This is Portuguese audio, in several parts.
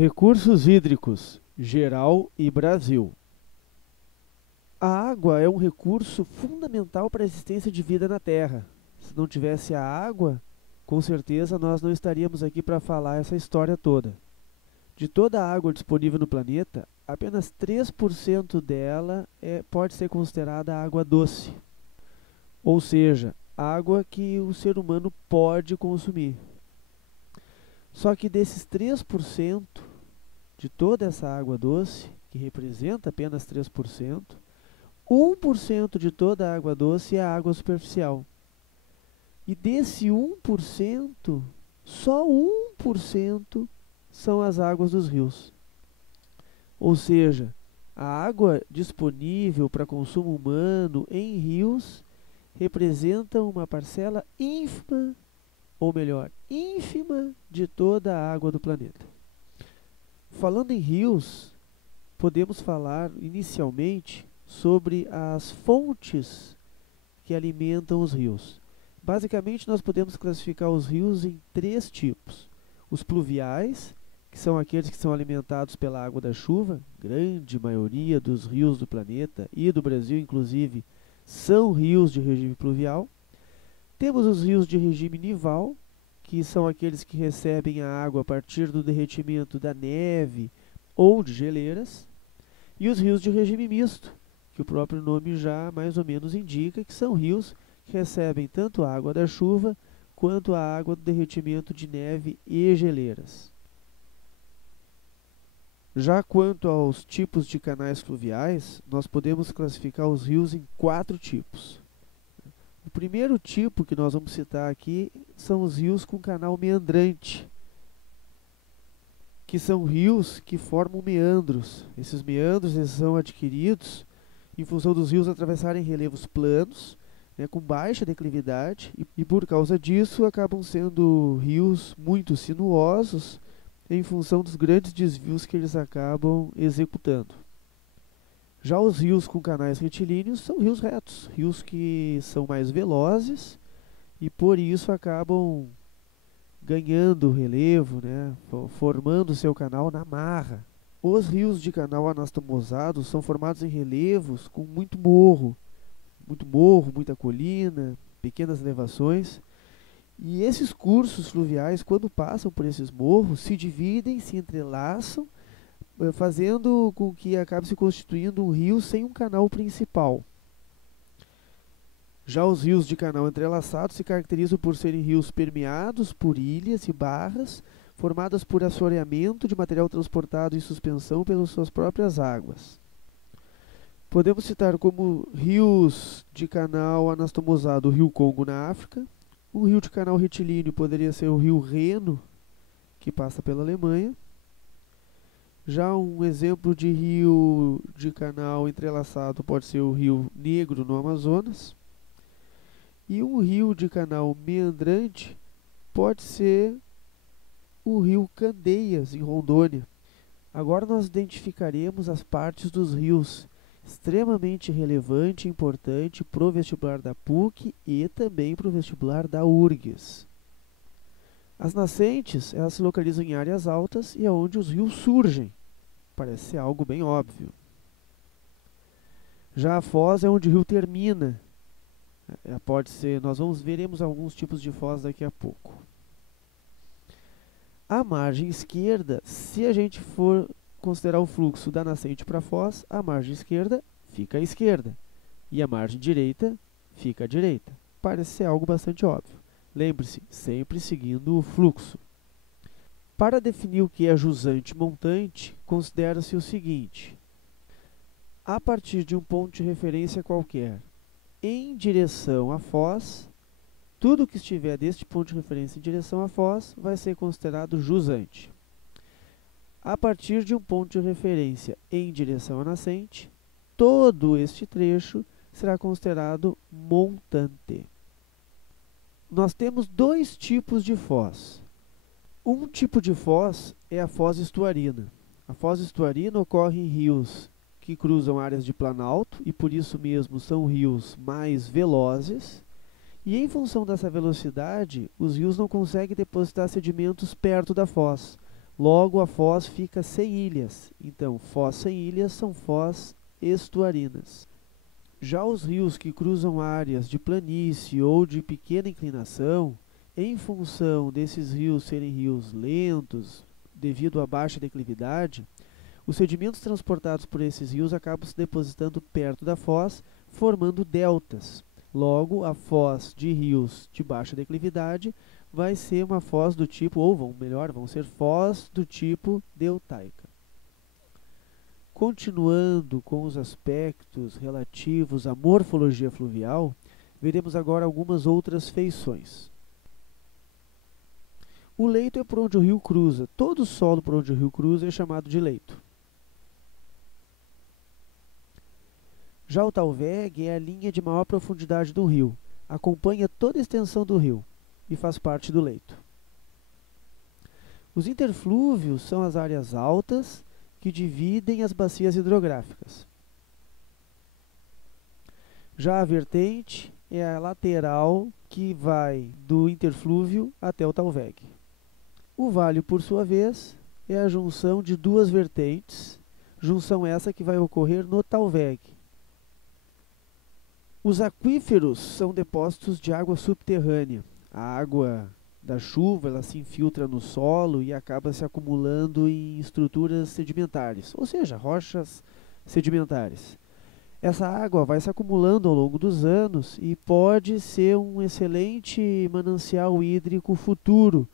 Recursos hídricos, geral e Brasil. A água é um recurso fundamental para a existência de vida na Terra. Se não tivesse a água, com certeza nós não estaríamos aqui para falar essa história toda. De toda a água disponível no planeta, apenas 3% dela pode ser considerada água doce, ou seja, água que o ser humano pode consumir. Só que desses 3% de toda essa água doce, que representa apenas 3%, 1% de toda a água doce é a água superficial. E desse 1%, só 1% são as águas dos rios. Ou seja, a água disponível para consumo humano em rios representa uma parcela ínfima, ou melhor, ínfima de toda a água do planeta. Falando em rios, podemos falar inicialmente sobre as fontes que alimentam os rios. Basicamente, nós podemos classificar os rios em 3 tipos. Os pluviais, que são aqueles que são alimentados pela água da chuva, grande maioria dos rios do planeta e do Brasil, inclusive, são rios de regime pluvial. Temos os rios de regime nival, que são aqueles que recebem a água a partir do derretimento da neve ou de geleiras, e os rios de regime misto, que o próprio nome já mais ou menos indica, que são rios que recebem tanto a água da chuva quanto a água do derretimento de neve e geleiras. Já quanto aos tipos de canais fluviais, nós podemos classificar os rios em 4 tipos. O primeiro tipo que nós vamos citar aqui são os rios com canal meandrante, que são rios que formam meandros. Esses meandros são adquiridos em função dos rios atravessarem relevos planos, com baixa declividade, e por causa disso acabam sendo rios muito sinuosos em função dos grandes desvios que eles acabam executando. Já os rios com canais retilíneos são rios retos, rios que são mais velozes e por isso acabam ganhando relevo, formando seu canal na marra. Os rios de canal anastomosado são formados em relevos com muito morro, muita colina, pequenas elevações. E esses cursos fluviais, quando passam por esses morros, se dividem, se entrelaçam, fazendo com que acabe se constituindo um rio sem um canal principal. Já os rios de canal entrelaçado se caracterizam por serem rios permeados por ilhas e barras, formadas por assoreamento de material transportado em suspensão pelas suas próprias águas. Podemos citar como rios de canal anastomosado o rio Congo na África. Um rio de canal retilíneo poderia ser o rio Reno, que passa pela Alemanha. Já um exemplo de rio de canal entrelaçado pode ser o rio Negro no Amazonas. E um rio de canal meandrante pode ser o rio Candeias, em Rondônia. Agora nós identificaremos as partes dos rios, extremamente relevante e importante para o vestibular da PUC e também para o vestibular da URGS. As nascentes, elas se localizam em áreas altas e é onde os rios surgem. Parece ser algo bem óbvio. Já a foz é onde o rio termina. Pode ser, veremos alguns tipos de foz daqui a pouco. A margem esquerda, se a gente for considerar o fluxo da nascente para a foz, a margem esquerda fica à esquerda e a margem direita fica à direita. Parece ser algo bastante óbvio. Lembre-se, sempre seguindo o fluxo. Para definir o que é jusante e montante, considera-se o seguinte: a partir de um ponto de referência qualquer, em direção à foz, tudo que estiver deste ponto de referência em direção à foz vai ser considerado jusante. A partir de um ponto de referência em direção à nascente, todo este trecho será considerado montante. Nós temos 2 tipos de foz. Um tipo de foz é a foz estuarina. A foz estuarina ocorre em rios que cruzam áreas de planalto e por isso mesmo são rios mais velozes. E em função dessa velocidade, os rios não conseguem depositar sedimentos perto da foz, Logo, a foz fica sem ilhas. Então, foz sem ilhas são foz estuarinas. Já os rios que cruzam áreas de planície ou de pequena inclinação, em função desses rios serem rios lentos, devido à baixa declividade, os sedimentos transportados por esses rios acabam se depositando perto da foz, formando deltas. Logo, a foz de rios de baixa declividade vai ser uma foz do tipo, vão ser foz do tipo deltaica. Continuando com os aspectos relativos à morfologia fluvial, veremos agora algumas outras feições. O leito é por onde o rio cruza. Todo o solo por onde o rio cruza é chamado de leito. Já o talvegue é a linha de maior profundidade do rio. Acompanha toda a extensão do rio e faz parte do leito. Os interflúvios são as áreas altas que dividem as bacias hidrográficas. Já a vertente é a lateral que vai do interflúvio até o talvegue. O vale, por sua vez, é a junção de duas vertentes, junção essa que vai ocorrer no talvegue. Os aquíferos são depósitos de água subterrânea. A água da chuva ela se infiltra no solo e acaba se acumulando em estruturas sedimentares, ou seja, rochas sedimentares. Essa água vai se acumulando ao longo dos anos e pode ser um excelente manancial hídrico futuro,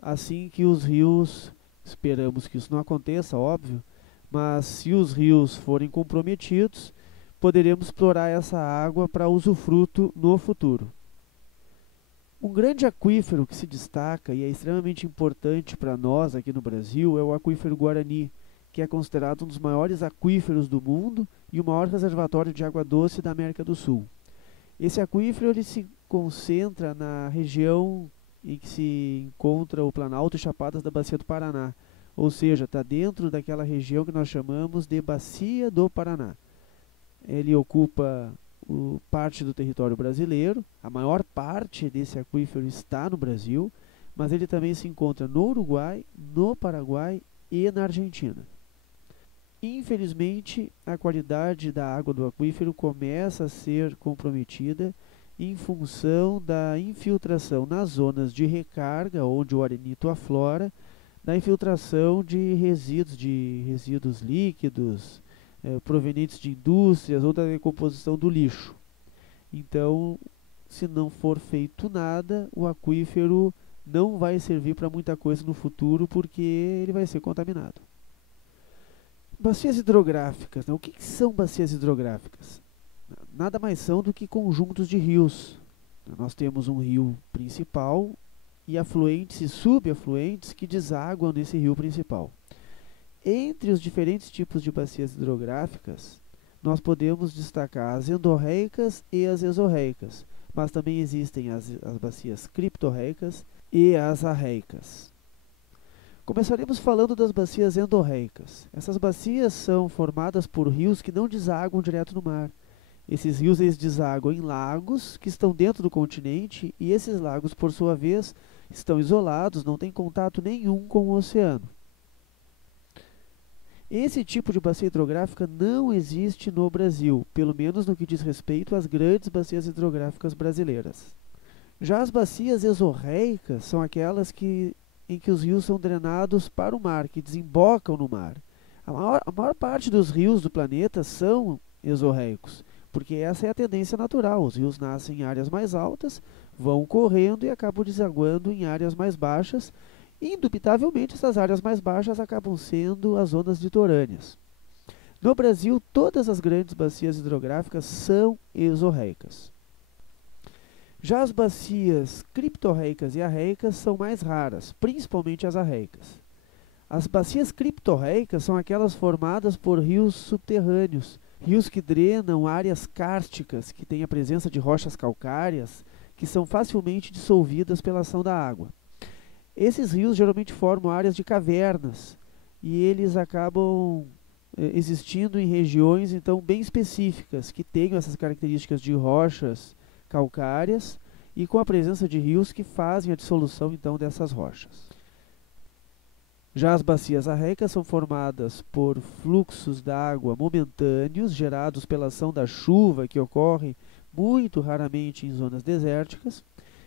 assim que os rios, esperamos que isso não aconteça, óbvio, mas se os rios forem comprometidos, poderemos explorar essa água para usufruto no futuro. Um grande aquífero que se destaca e é extremamente importante para nós aqui no Brasil é o aquífero Guarani, que é considerado um dos maiores aquíferos do mundo e o maior reservatório de água doce da América do Sul. Esse aquífero ele se concentra na região em que se encontra o Planalto e Chapadas da Bacia do Paraná, ou seja, está dentro daquela região que nós chamamos de Bacia do Paraná. Ele ocupa parte do território brasileiro, a maior parte desse aquífero está no Brasil, mas ele também se encontra no Uruguai, no Paraguai e na Argentina. Infelizmente, a qualidade da água do aquífero começa a ser comprometida em função da infiltração nas zonas de recarga, onde o arenito aflora, da infiltração de resíduos líquidos, provenientes de indústrias ou da decomposição do lixo. Então, se não for feito nada, o aquífero não vai servir para muita coisa no futuro porque ele vai ser contaminado. Bacias hidrográficas. O que são bacias hidrográficas? Nada mais são do que conjuntos de rios. Nós temos um rio principal e afluentes e subafluentes que desaguam nesse rio principal. Entre os diferentes tipos de bacias hidrográficas, nós podemos destacar as endorreicas e as exorreicas, mas também existem as bacias criptorreicas e as arreicas. Começaremos falando das bacias endorreicas. Essas bacias são formadas por rios que não desaguam direto no mar. Esses rios eles desaguam em lagos que estão dentro do continente e esses lagos, por sua vez, estão isolados, não têm contato nenhum com o oceano. Esse tipo de bacia hidrográfica não existe no Brasil, pelo menos no que diz respeito às grandes bacias hidrográficas brasileiras. Já as bacias exorreicas são aquelas em que os rios são drenados para o mar, que desembocam no mar. A maior parte dos rios do planeta são exorreicos, porque essa é a tendência natural. Os rios nascem em áreas mais altas, vão correndo e acabam desaguando em áreas mais baixas. Indubitavelmente, essas áreas mais baixas acabam sendo as zonas litorâneas. No Brasil, todas as grandes bacias hidrográficas são exorreicas. Já as bacias criptorreicas e arreicas são mais raras, principalmente as arreicas. As bacias criptorreicas são aquelas formadas por rios subterrâneos, rios que drenam áreas kársticas, que têm a presença de rochas calcárias, que são facilmente dissolvidas pela ação da água. Esses rios geralmente formam áreas de cavernas e eles acabam existindo em regiões então bem específicas que tenham essas características de rochas calcárias e com a presença de rios que fazem a dissolução então dessas rochas. Já as bacias arreicas são formadas por fluxos d'água momentâneos gerados pela ação da chuva, que ocorre muito raramente em zonas desérticas,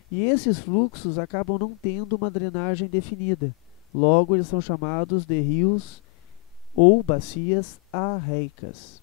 e esses fluxos acabam não tendo uma drenagem definida. Logo, eles são chamados de rios ou bacias arreicas.